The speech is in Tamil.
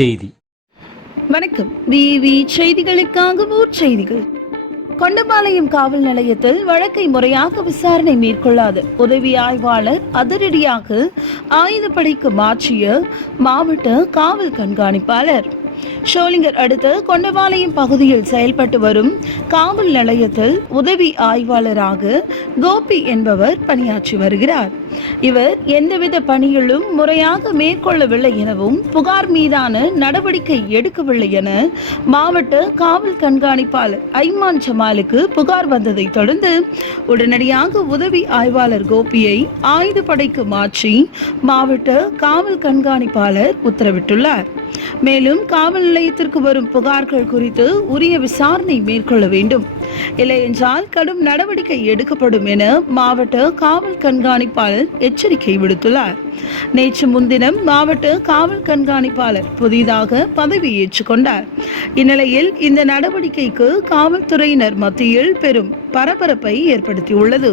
செய்தி. வணக்கம். விவி செய்திகளுக்காக ஊர் செய்திகள். கொண்டபாளையம் காவல் நிலையத்தில் வழக்கை முறையாக விசாரணை மேற்கொள்ளாத உதவி ஆய்வாளர் அதிரடியாக ஆயுதப்படைக்கு மாற்றிய மாவட்ட காவல் கண்காணிப்பாளர். ஷோலிங்கர் அடுத்து கொண்டவாளையம் பகுதியில் செயல்பட்டு வரும் காவல் நிலையத்தில் உதவி ஆய்வாளராக கோபி என்பவர் பணியாற்றி வருகிறார். இவர் எந்தவித பணிகளும் முறையாக மேற்கொள்ளவில்லை எனவும் புகார் மீதான நடவடிக்கை எடுக்கவில்லை என மாவட்ட காவல் கண்காணிப்பாளர் ஐமான் ஜமாலுக்கு புகார் வந்ததை தொடர்ந்து உடனடியாக உதவி ஆய்வாளர் கோபியை ஆயுதப்படைக்கு மாற்றி மாவட்ட காவல் கண்காணிப்பாளர் உத்தரவிட்டுள்ளார். மேலும் காவல் நிலையத்திற்கு வரும் புகார்கள் குறித்து உரிய விசாரணை மேற்கொள்ள வேண்டும். இல்லையென்றால் கடும் நடவடிக்கை எடுக்கப்படும் என மாவட்ட காவல் கண்காணிப்பாளர் எச்சரிக்கை விடுத்துள்ளார். நேற்று முன்தினம் மாவட்ட காவல் கண்காணிப்பாளர் புதிதாக பதவியேற்றுக் கொண்டார் இந்நிலையில் இந்த நடவடிக்கைக்கு காவல்துறையினர் மத்தியில் பெரும் பரபரப்பை ஏற்படுத்தியுள்ளது.